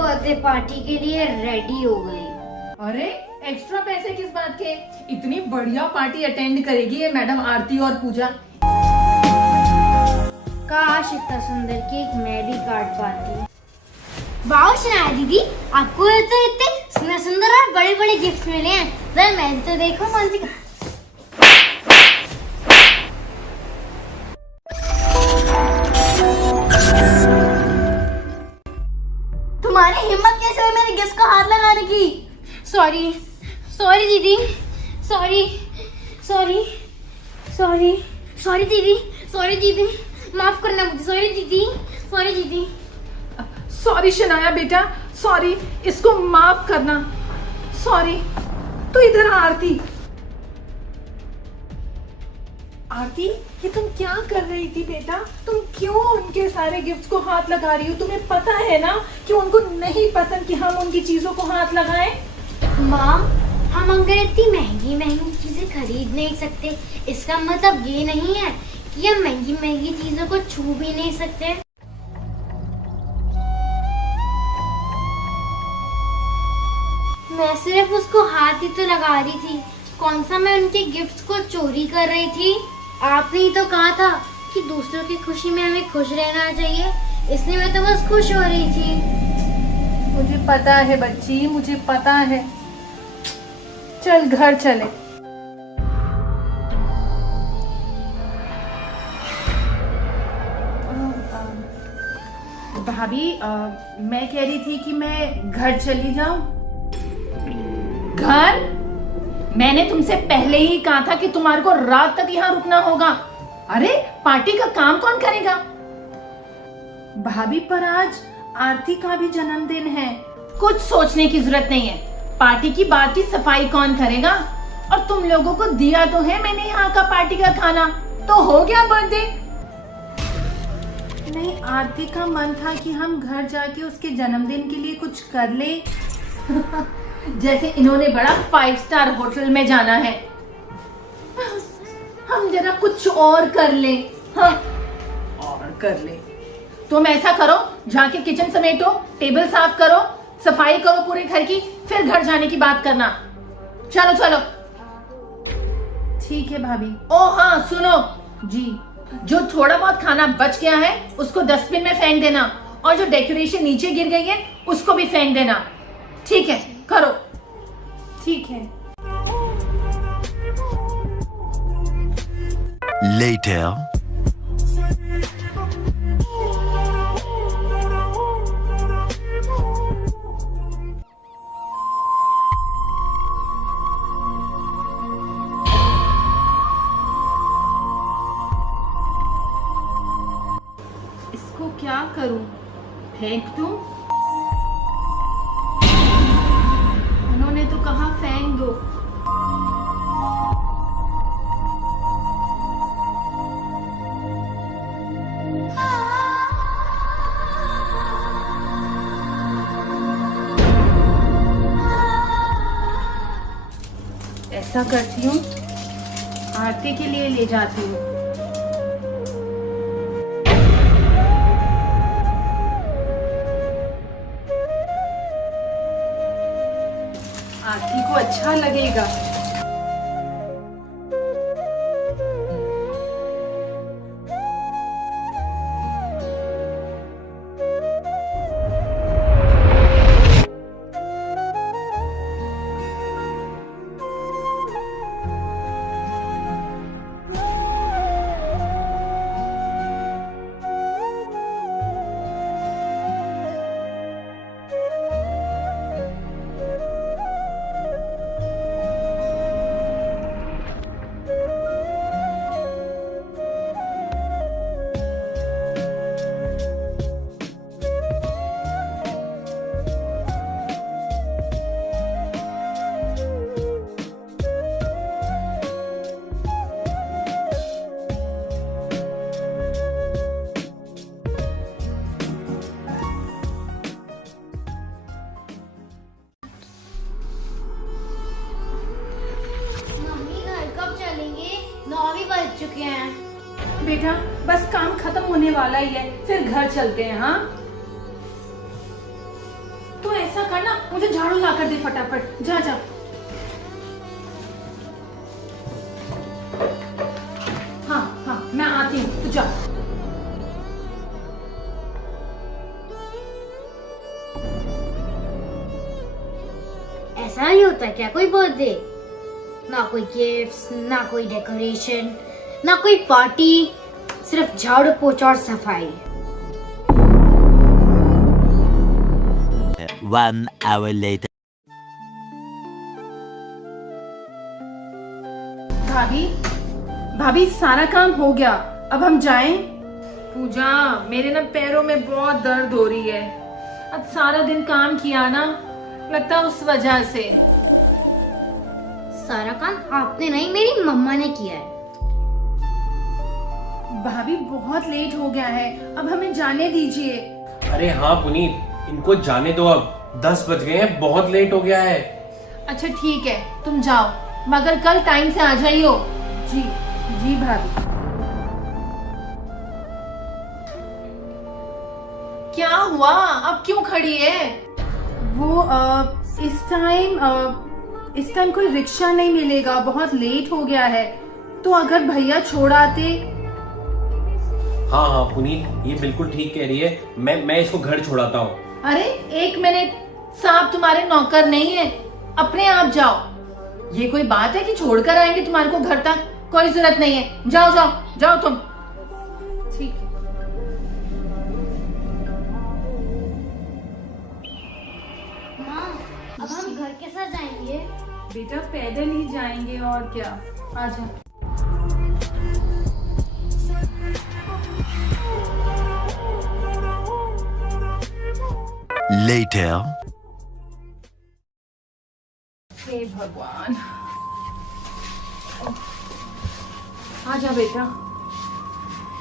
Birthday party के लिए ready हो गई। अरे एक्स्ट्रा पैसे किस बात के? इतनी बढ़िया पार्टी अटेंड करेगी ये मैडम आरती और पूजा। काश इतना सुंदर केक मैं भी काट पाती। वाह शनाया दीदी, आपको तो इतने सुंदर सुंदर और बड़े बड़े गिफ्ट मिले हैं। जरा मैं भी तो देखो कौन सी। तुम्हारी हिम्मत कैसे हुई मेरे गिफ्ट को हाथ लगाने की? सॉरी सॉरी दीदी, सॉरी सॉरी सॉरी सॉरी दीदी, सॉरी दीदी, माफ करना मुझे। सॉरी दीदी, सॉरी दीदी। सॉरी शनाया बेटा, सॉरी, इसको माफ करना। सॉरी। तो इधर आरती। आरती, ये तुम क्या कर रही थी बेटा? तुम क्यों उनके सारे गिफ्ट्स को हाथ लगा रही हो? तुम्हें पता है ना कि उनको नहीं पसंद कि हम उनकी चीजों को हाथ लगाएं। माँ, हम अगर इतनी महंगी महंगी चीजें खरीद नहीं सकते, इसका मतलब ये नहीं है कि हम महंगी महंगी चीजों को छू भी नहीं सकते। मैं सिर्फ उसको हाथ ही तो लगा रही थी, कौन सा मैं उनके गिफ्ट्स को चोरी कर रही थी। आपने ही तो कहा था कि दूसरों की खुशी में हमें खुश रहना चाहिए, इसलिए मैं तो बस खुश हो रही थी। मुझे पता है बच्ची, मुझे पता है। चल घर चले। भाभी, मैं कह रही थी कि मैं घर चली जाऊं। घर? मैंने तुमसे पहले ही कहा था कि तुम्हारे को रात तक यहाँ रुकना होगा। अरे पार्टी का काम कौन करेगा? भाभी, पर आज आरती का भी जन्मदिन है। कुछ सोचने की जरूरत नहीं है। पार्टी की बात की सफाई कौन करेगा? और तुम लोगों को दिया तो है मैंने यहाँ का पार्टी का खाना, तो हो गया बर्थडे। नहीं, आरती का मन था कि हम घर जाके उसके जन्मदिन के लिए कुछ कर ले। जैसे इन्होंने बड़ा 5 स्टार होटल में जाना है। हम जरा कुछ और कर ले। हाँ, और कर ले। तुम ऐसा करो, जाके किचन समेटो, टेबल साफ करो, सफाई करो पूरे घर की, फिर घर जाने की बात करना। चलो चलो। ठीक है भाभी। ओ हाँ सुनो जी, जो थोड़ा बहुत खाना बच गया है उसको डस्टबिन में फेंक देना, और जो डेकोरेशन नीचे गिर गई है उसको भी फेंक देना। ठीक है, करो। ठीक है। Later. इसको क्या करूं? फेंक दूं? उन्होंने तो कहा फेंक दो। ऐसा करती हूँ, आरती के लिए ले जाती हूँ। आरती को अच्छा लगेगा। चुके हैं। बेटा बस काम खत्म होने वाला ही है, फिर घर चलते हैं। हाँ तू ऐसा करना, मुझे झाड़ू ला कर दे फटाफट। जा जा। हाँ हाँ मैं आती हूँ, तू जा। ऐसा नहीं होता क्या कोई बर्थडे? ना कोई गिफ्ट्स, ना कोई डेकोरेशन, ना कोई पार्टी, सिर्फ झाड़ू पोछा और सफाई। 1 hour later. भाभी, भाभी सारा काम हो गया, अब हम जाएं? पूजा, मेरे ना पैरों में बहुत दर्द हो रही है। अब सारा दिन काम किया ना, लगता है उस वजह से। सारा काम आपने नहीं, मेरी मम्मा ने किया है। भाभी बहुत लेट हो गया है, अब हमें जाने दीजिए। अरे हाँ पुनीत, इनको जाने दो, अब 10 बज गए हैं, बहुत लेट हो गया है। अच्छा ठीक है, तुम जाओ, मगर कल टाइम से आ जाइयो। जी जी भाभी। क्या हुआ, अब क्यों खड़ी है? वो इस टाइम कोई रिक्शा नहीं मिलेगा, बहुत लेट हो गया है। तो अगर भैया छोड़ आते। हाँ हाँ पुनीत, ये बिल्कुल ठीक कह रही है, मैं इसको घर छोड़ाता हूँ। अरे 1 मिनट, साहब तुम्हारे नौकर नहीं है, अपने आप जाओ। ये कोई बात है कि छोड़कर आएंगे तुम्हारे को घर तक? कोई जरूरत नहीं है, जाओ जाओ जाओ तुम। ठीक है। माँ, अब हम घर के साथ जाएंगे। बेटा पैदल ही जाएंगे और क्या, आजा। Later. हे भगवान, आजा बेटा।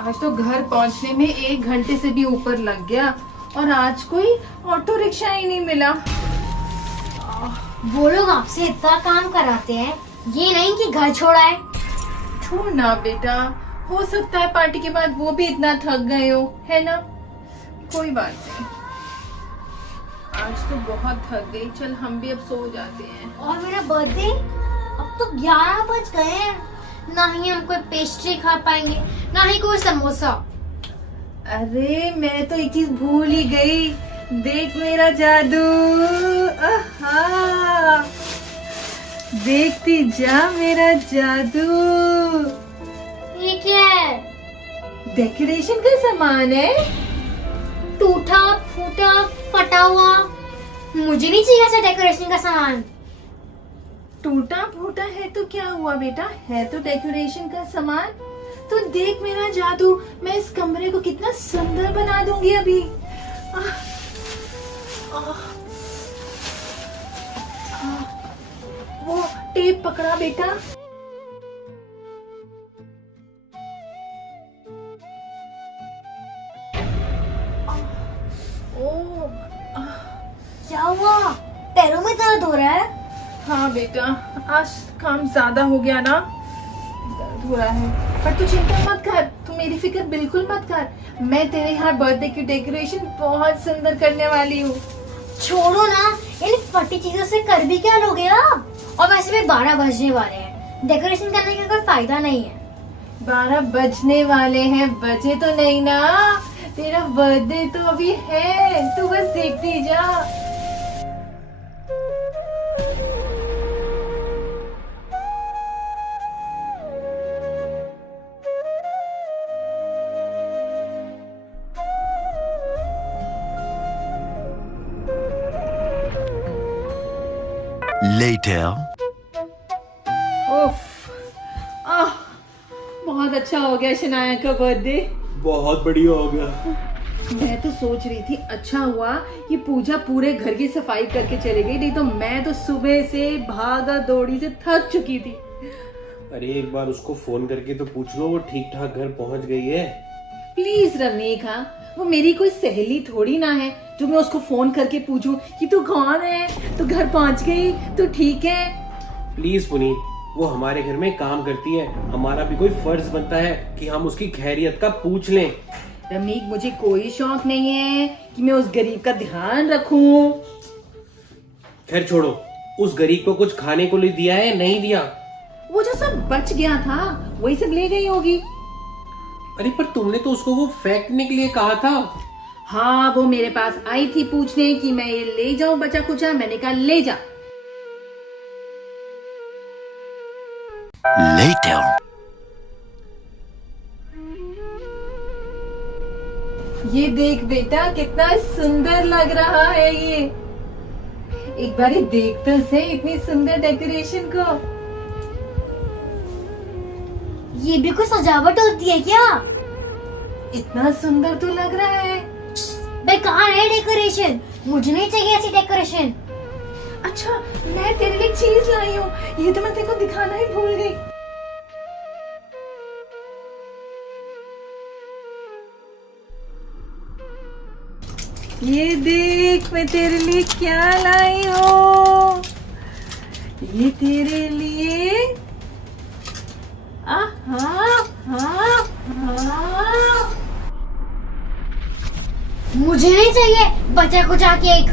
आज तो घर पहुंचने में 1 घंटे से भी ऊपर लग गया, और आज कोई ऑटो रिक्शा ही नहीं मिला। वो लोग आपसे इतना काम कराते हैं, ये नहीं कि घर छोड़ाए। छोड़ ना बेटा, हो सकता है पार्टी के बाद वो भी इतना थक गए हो, है ना? कोई बात नहीं, आज तो बहुत थक गई। चल हम भी अब सो जाते हैं। और मेरा बर्थडे, अब तो 11 बज गए हैं, ना ही हम कोई पेस्ट्री खा पाएंगे, ना ही कोई समोसा। अरे मैं तो एक चीज भूल ही गई, देख मेरा जादू। आहा, देखती जा मेरा जादू। ये क्या है? डेकोरेशन का सामान है। टूटा फूटा फटा हुआ, मुझे नहीं चाहिए ऐसा डेकोरेशन का सामान। टूटा फूटा है तो क्या हुआ बेटा, है तो डेकोरेशन का सामान। तो देख मेरा जादू, मैं इस कमरे को कितना सुंदर बना दूंगी अभी। आह, आह, आह, वो टेप पकड़ा बेटा। क्या हुआ, पैरों में दर्द हो रहा है? हाँ बेटा, आज काम ज्यादा हो गया ना, दर्द हो रहा है। पर तू चिंता मत कर, तू मेरी फिक्र बिल्कुल मत कर। मैं तेरे यहाँ बर्थडे की डेकोरेशन बहुत सुंदर करने वाली हूँ। छोड़ो ना, इन फटी चीजों से कर भी क्या लोगे आप? और वैसे भी 12 बजने वाले हैं, डेकोरेशन करने का कोई फायदा नहीं है। 12 बजने वाले हैं, बजे तो नहीं ना। तेरा बर्थडे तो अभी है, तू बस देखती जा। Later. उफ, आह, बहुत अच्छा हो गया शनाया का बर्थडे। बहुत बढ़िया हो गया। मैं तो सोच रही थी अच्छा हुआ कि पूजा पूरे घर की सफाई करके चली गई, नहीं तो मैं तो सुबह से भागा दौड़ी से थक चुकी थी। अरे एक बार उसको फोन करके तो पूछ लो वो ठीक ठाक घर पहुंच गई है। प्लीज रमेका, वो मेरी कोई सहेली थोड़ी ना है जो मैं उसको फोन करके पूछूं कि तू कौन है, तू घर पहुंच गई, तू ठीक है। प्लीज पुनीत, वो हमारे घर में काम करती है, हमारा भी कोई फर्ज बनता है कि हम उसकी खैरियत का पूछ लें। रमीक, मुझे कोई शौक नहीं है कि मैं उस गरीब का ध्यान रखूं। खैर छोड़ो, उस गरीब को कुछ खाने को लिए दिया है, नहीं दिया? वो जो सब बच गया था वही सब ले गई होगी। अरे पर तुमने तो उसको वो फेंकने के लिए कहा था। हाँ, वो मेरे पास आई थी पूछने कि मैं ये ले जाऊं बचा कुचा, मैंने कहा ले जा। Later. ये देख बेटा, कितना सुंदर लग रहा है ये। एक बार देख तो से इतनी सुंदर डेकोरेशन को। ये भी कोई सजावट होती है क्या? इतना सुंदर तो लग रहा है। बेकार है डेकोरेशन, मुझे नहीं चाहिए ऐसी डेकोरेशन। अच्छा, मैं तेरे लिए चीज लाई हूँ, ये तो मैं तेरे को दिखाना ही भूल गई। ये देख, मैं तेरे लिए क्या लाई हूँ। ये तेरे लिए मुझे नहीं चाहिए बचा कुचा केक।